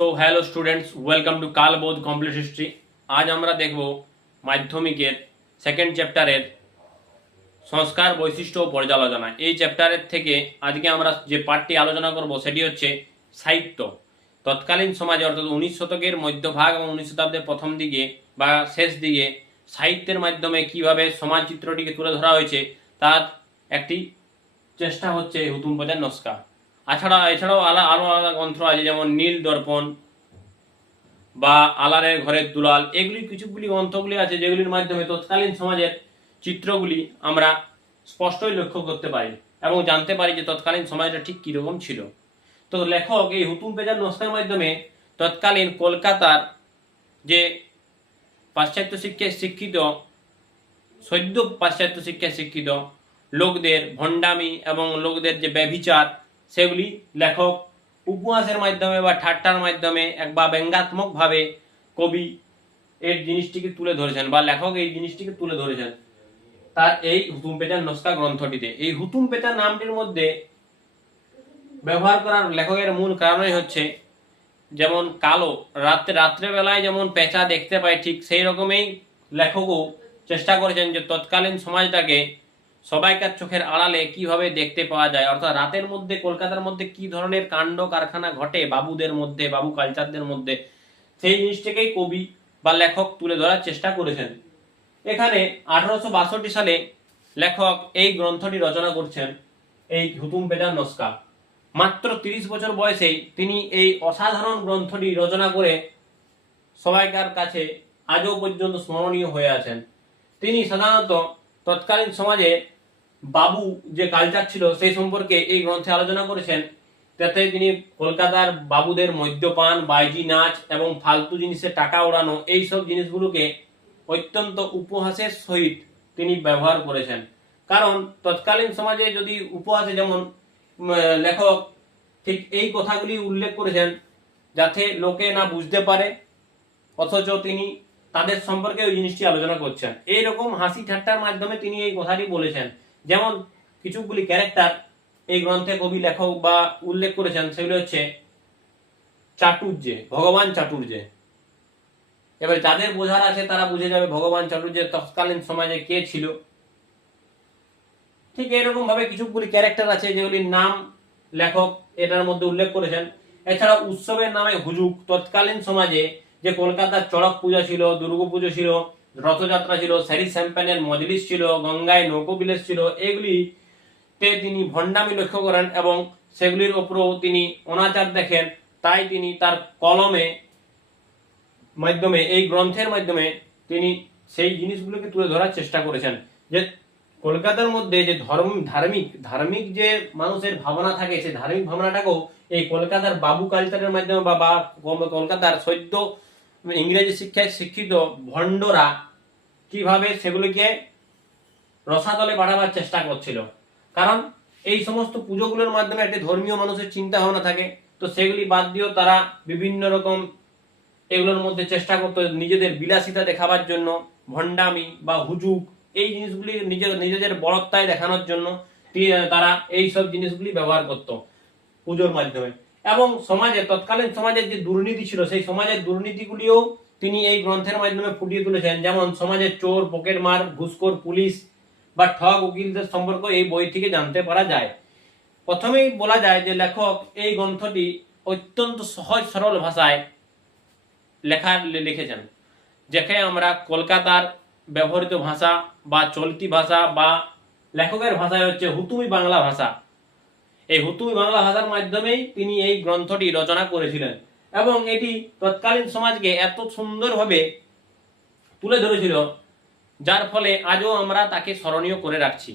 তো hello students, welcome to Kalbodh complete history. আজ আমরা দেখব মাধ্যমিকের সেকেন্ড চ্যাপ্টারের সংস্কার বৈশিষ্ট্য ও পর্যালোচনা। এই চ্যাপ্টারের থেকে আজকে আমরা যে পার্টটি আলোচনা করব সেটি হচ্ছে সাহিত্য। তৎকালীন সমাজে অর্থাৎ 19 শতকের মধ্যভাগ এবং 19 শতাব্দীর প্রথম দিকে বা শেষ দিকে সাহিত্যের মাধ্যমে কিভাবে সমাজ চিত্রটিকে তুলে ধরা হয়েছে তার একটি চেষ্টা হচ্ছে হুতুম প্যাঁচার নস্কা। এছাড়াও আরো আলাদা গ্রন্থ আছে, যেমন নীল দর্পণ বা আলারের ঘরের দুলাল। এগুলি কিছুগুলি গ্রন্থগুলি আছে যেগুলির মাধ্যমে তৎকালীন সমাজের চিত্রগুলি আমরা স্পষ্টই লক্ষ্য করতে পারি এবং জানতে পারি যে তৎকালীন সমাজটা ঠিক কিরকম ছিল। তো লেখক এই হুতুম প্যাঁচার নস্কার মাধ্যমে তৎকালীন কলকাতার যে পাশ্চাত্য শিক্ষায় শিক্ষিত সদ্য পাশ্চাত্য শিক্ষায় শিক্ষিত লোকদের ভণ্ডামি এবং লোকদের যে ব্যভিচার, সেগুলি লেখক উপহাসের মাধ্যমে বা ঠাট্টার মাধ্যমে বা ব্যঙ্গাত্মকভাবে কবি এই জিনিসটিকে তুলে ধরেছেন বা লেখক এই জিনিসটিকে তুলে ধরেছেন তার এই হুতুম প্যাঁচার নস্কা গ্রন্থটিতে। এই হুতুম প্যাঁচা নামটির মধ্যে ব্যবহার করার লেখকের মূল কারণই হচ্ছে, যেমন কালো রাত্রেবেলায় যেমন পেঁচা দেখতে পাই, ঠিক সেই রকমই লেখকও চেষ্টা করেছেন যে তৎকালীন সমাজটাকে সবাইকার চোখের আড়ালে কিভাবে দেখতে পাওয়া যায়, অর্থাৎ রাতের মধ্যে কলকাতার মধ্যে কি ধরনের কাণ্ড কারখানা ঘটে বাবুদের মধ্যে, বাবু কালচারদের মধ্যে, সেই জিনিসটাকেই কবি বা লেখক তুলে ধরার চেষ্টা করেছেন। এখানে 1862 সালে লেখক এই গ্রন্থটি রচনা করছেন, এই হুতুম প্যাঁচার নস্কা। মাত্র 30 বছর বয়সেই তিনি এই অসাধারণ গ্রন্থটি রচনা করে সবাইকার কাছে আজও পর্যন্ত স্মরণীয় হয়ে আছেন। তিনি সাধারণত তৎকালীন সমাজে বাবু যে কালচার ছিল সেই সম্পর্কে এই গ্রন্থে আলোচনা করেছেন। তাতে তিনি কলকাতার বাবুদের মদ্যপান, বাইজি নাচ এবং ফালতু জিনিসে টাকা ওড়ানো, এই সব জিনিসগুলোকে অত্যন্ত উপহাসের সহিত তিনি ব্যবহার করেছেন। কারণ তৎকালীন সমাজে যদি উপহাসে, যেমন লেখক ঠিক এই কথাগুলি উল্লেখ করেছেন যাতে লোকে না বুঝতে পারে, অথচ তিনি তাদের সম্পর্কে ওই জিনিসটি আলোচনা করছেন। এইরকম হাসি ঠাট্টার মাধ্যমে তিনি এই কথাটি বলেছেন। যেমন কিছুগুলি ক্যারেক্টার এই গ্রন্থে কবি লেখক বা উল্লেখ করেছেন, সেগুলো হচ্ছে চাটুর্যে, ভগবান চাটুর্যে। এবার যাদের বোঝার আছে তারা বুঝে যাবে ভগবান চাটুর্যে তৎকালীন সমাজে কে ছিল। ঠিক এরকম ভাবে কিছুগুলি ক্যারেক্টার আছে যেগুলির নাম লেখক এটার মধ্যে উল্লেখ করেছেন। এছাড়া উৎসবের নামে হুজুক, তৎকালীন সমাজে যে কলকাতার চড়ক পূজা ছিল, দুর্গাপুজো ছিল, রথযাত্রা ছিল, স্যারি শ্যাম্পেনের মজলিস ছিল, গঙ্গায় নৌকোবিলাস ছিল, এগুলিতে তিনি ভণ্ডামি লক্ষ্য করেন এবং সেগুলির ওপরেও তিনি অনাচার দেখেন। তাই তিনি তার কলমে মাধ্যমে, এই গ্রন্থের মাধ্যমে তিনি সেই জিনিসগুলোকে তুলে ধরার চেষ্টা করেছেন যে কলকাতার মধ্যে যে ধার্মিক যে মানুষের ভাবনা থাকে, সেই ধার্মিক ভাবনাটাকেও এই কলকাতার বাবু কালচারের মাধ্যমে বা কলকাতার সদ্য ইংরেজি শিক্ষায় শিক্ষিত ভণ্ডরা কিভাবে সেগুলিকে রসাতলে বাড়াবার চেষ্টা করছিল। কারণ এই সমস্ত পুজোগুলোর মাধ্যমে একটি ধর্মীয় মানুষের চিন্তা ভাবনা থাকে, তো সেগুলি বাদ দিয়েও তারা বিভিন্ন রকম এগুলোর মধ্যে চেষ্টা করতো নিজেদের বিলাসিতা দেখাবার জন্য, ভণ্ডামি বা হুজুক, এই জিনিসগুলি নিজেদের বড়ত্বায় দেখানোর জন্য তারা এই সব জিনিসগুলি ব্যবহার করত পুজোর মাধ্যমে। এবং সমাজে তৎকালীন সমাজের যে দুর্নীতি ছিল, সেই সমাজের দুর্নীতিগুলিও তিনি এই গ্রন্থের মাধ্যমে ফুটিয়ে তুলেছেন। যেমন সমাজের চোর, পকেটমার, ঘুষখোর পুলিশ বা ঠগ উকিলদের সম্পর্ক এই বই থেকে জানতে পারা যায়। প্রথমেই বলা যায় যে লেখক এই গ্রন্থটি অত্যন্ত সহজ সরল ভাষায় লিখেছেন, যেখানে আমরা কলকাতার ব্যবহৃত ভাষা বা চলতি ভাষা বা লেখকের ভাষায় হচ্ছে হুতুমি বাংলা ভাষা। এই হুতুমি বাংলা ভাষার মাধ্যমেই তিনি এই গ্রন্থটি রচনা করেছিলেন এবং এটি তৎকালীন সমাজকে এত সুন্দরভাবে তুলে ধরেছিল যার ফলে আজও আমরা তাকে স্মরণীয় করে রাখছি।